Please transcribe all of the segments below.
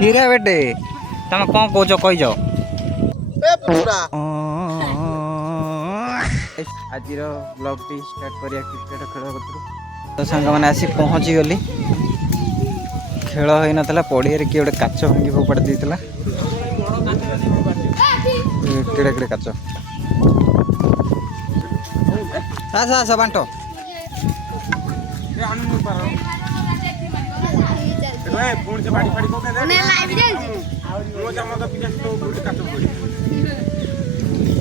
हीरा बेटे तुम कौन कौच कही जाओ आज ब्लॉग टी स्टार्ट करिया क्रिकेट खेल तो सांग मैंने आसी पहुँची गली खेल हो नाला पड़िया किए गोटे काच भांगी फोपाड़ी देता केड़े केड़े काच आस आस बांट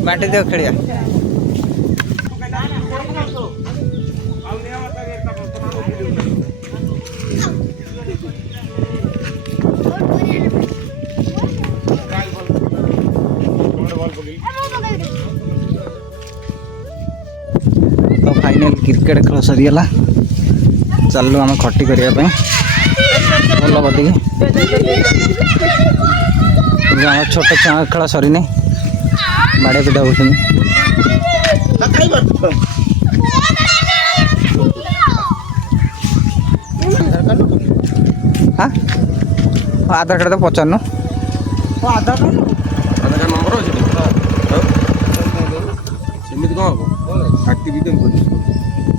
बांटी दियो खेलिया तो फाइनल क्रिकेट खेल सरीगला चलू आम खटी करने भल बदी छोट छुआ खेल सरी नहीं बाड़े पिटा होती हाँ आधार कार्ड तो पचारनु आधार कार्ड नंबर अच्छे कौन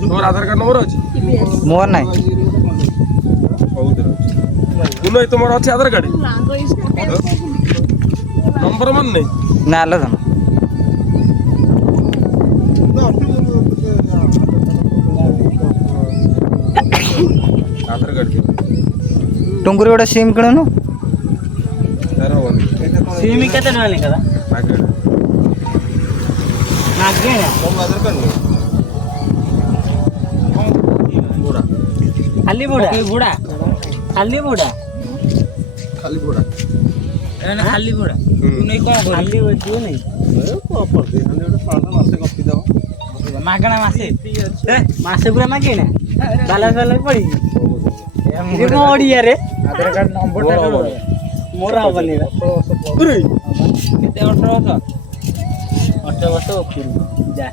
हम आधार कार्ड नंबर अच्छे मोर ना तुम अच्छे आधार कार्ड नंबर मन नहीं ना लो तुम आधार कार्ड टुंगुरी गोटे सिम किणुनु सिम केते ना लिखा खाली बुड़ा बुड़ा खाली बुड़ा खाली बुड़ा एना खाली बुड़ा तू नहीं को खाली तू नहीं ऑफर दे खाली गोटे मासे कपी दो मागणा मासे मासे पूरा मागे ना बाला बाला पड़ी ये को ओडिया रे आधार कार्ड नंबर टा मोरा बनी केते 18 वर्ष ओपुर जा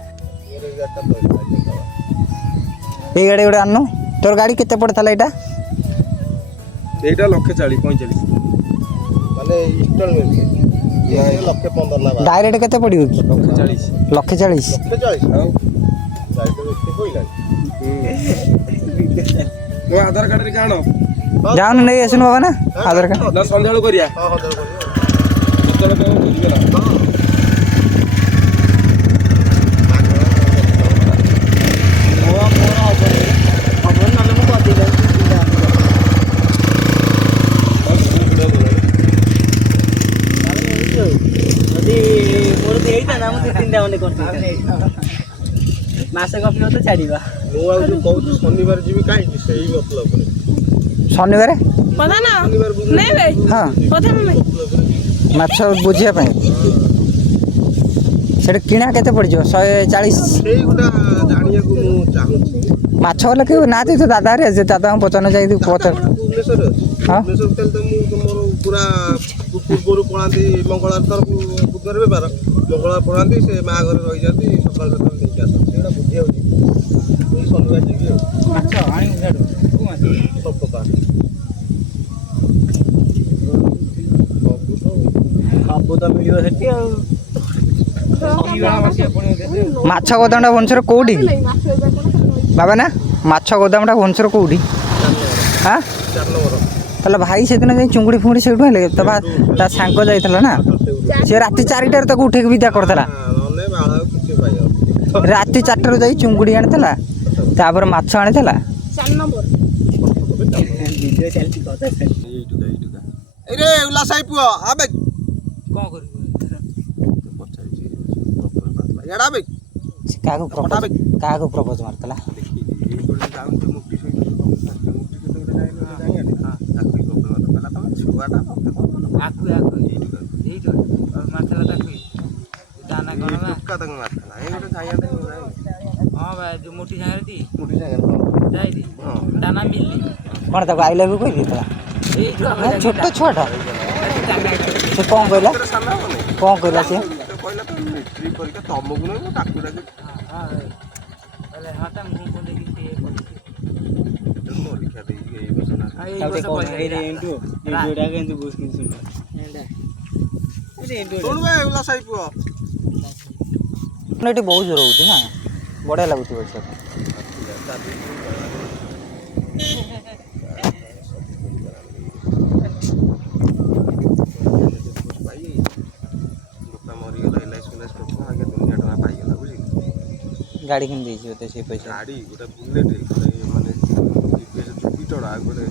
ए गाड़ी गोटे आनु तोर गाड़ी केते पड़ता एटा एटा 140-45 माने इंस्टॉलमेंट ये 115 ना डायरेक्ट केते पड़ियो 140 हां डायरेक्ट व्यक्ति कोइला मो आधार कार्ड रे कानो जान नहीं आसनु बाबा ना आधार कार्ड ना संध्याळ करिया हां हां चलो तो बुझिगला मासे कपी तो छाड़ीबा मो आ जो कहू शनिवार जीवी काई सही मतलब करे शनिवार पता ना नहीं भाई हां पता नहीं माछ बुझिया पे सेट किणा केते पड़ जो 140 सेही गुटा जानिया को मु चाहू माछ वाला के ना दे तो दादा रे जे दादा हम पचन जाई दे पता भुवनेश्वर हां भुवनेश्वर तेल तो मु तुमरो पूरा पूर्वरु पळांती मंगळवार तरफ बुधवार बेपार मंगळवार पळांती से मा घर रहि जाती सकाळ सकाळ देख आस सेडा बुझिया होती कोई शनिवार जीवी अच्छा आणी उड़ाडो को माछ सब प्रकार बाबू तो मिलियो सेठी माछ गोदामटा भुवनेश्वर कोठी बाबा ना माछ गोदामटा भुवनेश्वर कोठी हाँ ताले भाई से दिन जाई चुंगड़ी फुंगड़ी सेठु आले ता सांग जाइतला ना से राति 4टार तक उठे विदा करतला राति 4टार जाई चुंगड़ी आनतला तापर माछ आनतला 4 नंबर वीडियो चलती कथा ए रे उला साई पुआ आबे को करी याडा बे कागो प्रपोज मारतला आकु आकु एई जो मारतला ताकु दाना कोन बा टुक्का तक मारतला ए गोटे छाया दे हां भाई जो मोटी छाया दी मोटी छाया जाई दी दाना मिलली कोन ताकु आई लव यू कहि देतला ए जो छोटो छोटा से कोन कहला कोन कहला से कहला तो मिट्री करके तमगु न टाकु डाके हां पहले हां त मु को देखि से बहुत जोर होती ना बढ़िया लगुच गाड़ी किन देते से पैसा गाड़ी गोटे बुलेट माने जुपिटर आ गोटे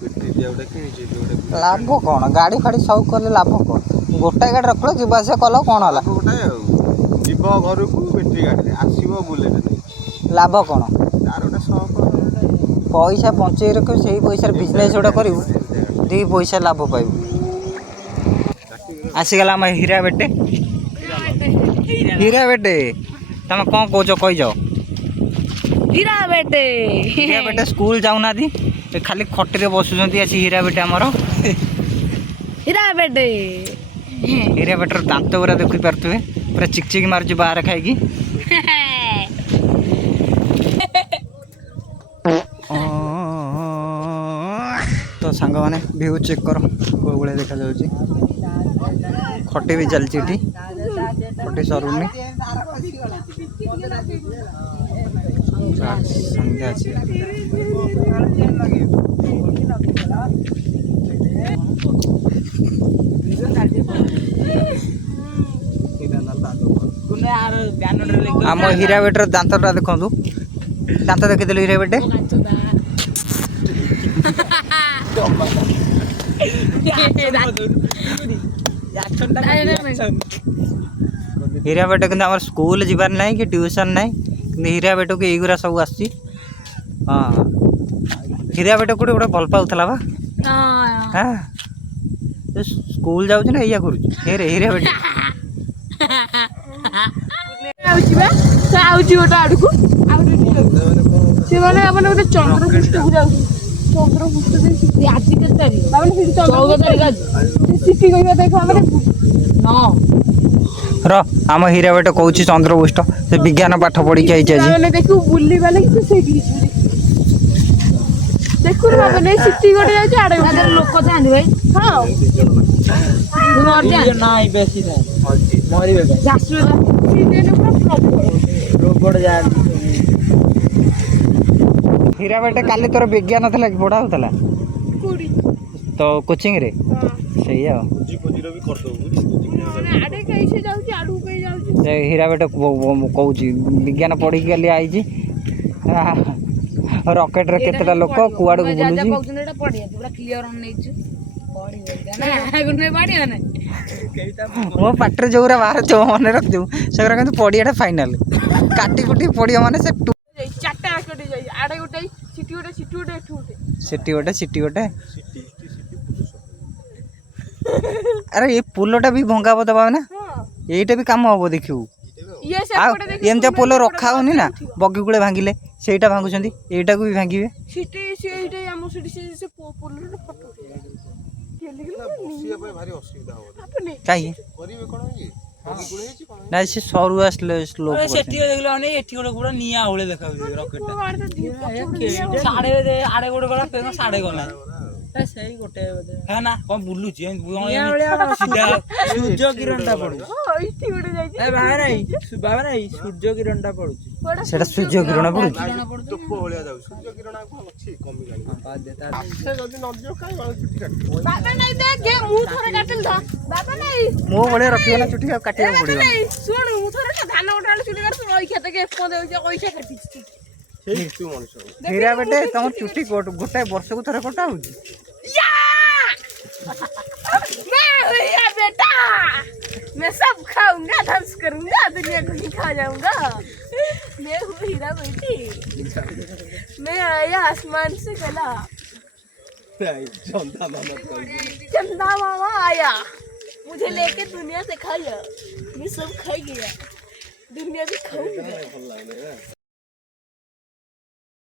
बैटरी दिया गोटे किनिछि गोटे लाभ कौन गाड़ी फाड़ी सब कले लाभ कौन गोटाए गाड़ी रखल जीवा आसा कल कौन है गोटाए जीव घर को बैटरी गाड़ी आसव बुलेट नहीं लाभ कौन तार गोटे शौक पैसा बंचे रख से पैसा बिजनेस गोटे करू दी पैसा लाभ पाइबू आसीगला आम हीरा बेटे हीरा बेटे तुम कौन कौच कही जाओ हीरा बेटे स्कूल जाऊना खाली खटी बसुँच आसी हीरा बेटे आमर हीरा बेटे दांत पूरा देखी पारे पूरा चिकचिक मार्च बाहर खाई तो सांग मैंने व्यू चेक कर कौ भाई देखा जाऊँगी खटी भी चलती खटी सरुनी संध्या आम हीरा बेटर दांतटा देखु दांत देखीदेलु हीरा बेटे हीरा बेटे कि स्कूल जीवार ना कि ट्यूशन ना कि हीरा बेट को युरा सब आसी हाँ हीरा बेटे कौटे गोटे भल पाला बा हाँ स्कूल जाऊँ ना या कर हीरा बेटे आम हीरा बेटे कौन चंद्रपुष्ट से विज्ञान पाठ पढ़ी देखू बुली देखु नहीं सिटी गोटे जाउछ आडे लोक जानि भाई हां मर जा नाही बेसी था मरिबे जासु सिटी ने पूरा रोबोट जा हीरा बेटे काली तोर विज्ञान थला कि पढ़ा होतला कुड़ी तो कोचिंग रे सही है पुजी पुजी रो भी कर दो आडे कैसे जाउछ आडू पे जाउछ हीरा बेटे कहूँ विज्ञान पढ़ी गली आई रॉकेट रे केतेटा लोक कुआडे को बुलुजी कहउछन एटा पढिया पूरा क्लियर ऑन नै छु पढि बोलदा ना गुने पढिया ना मो पाटर जोरा बाहर जो मन रख दउ सगरा কিন্তু पढियाटा फाइनल काटी कुटी पढिया माने से चारटा आकडी जाई आडे उठै सिटी उठे ठुटे सिटी गोटे अरे ये पुलटा भी भंगा बदबा ना एटा भी काम हो देखियो एमती पोल रखा होनी ना बगी कूले भांगिले सेटा भांगुଛନ୍ତି एटा को भी भांगिबे सिटी सेटा हम सिटी से पोल रे फटो बसिया पे भारी असुविधा हो काई करिवे कोन ये बगी कूले हेची कोन ना से सरू आसले स्लो अरे सेठी देखलो ने एठी गोटे पूरा निया होले देखाउ रॉकेटटा साडे आडे गोटे गला पे साडे गला सही गोटे है ना कौन बुलू छी सीधा सूर्य किरणटा पड़ू इठी गोटे जाई ए बाबा नहीं सूर्य किरणटा पड़ू सेटा सूर्य किरण पड़ू तो पोळिया जाऊ सूर्य किरण को अछि कमी गानी पा देता से जदी नदियो काई वाला चुटी काट बाबा नहीं देखे मु थोरे काटिल था बाबा नहीं मो बळे रखियो ना चुटी काटिया पड़ियो सुन मु थोरे धान उठाल चुली कर ओइ खेत के पदे ओइसा काटी ठीक तू मनुष्य हीरा बेटे तुम चुटी गोटे वर्ष को थरे कटा होजी मैं बेटा मैं सब खाऊंगा डांस करूंगा दुनिया को ही खा जाऊंगा मैं हूँ हीरा बेटी मैं आया आसमान से गला चंदा मामा आया मुझे लेके दुनिया से खाया मैं सब खा गया दुनिया भी खाऊंगा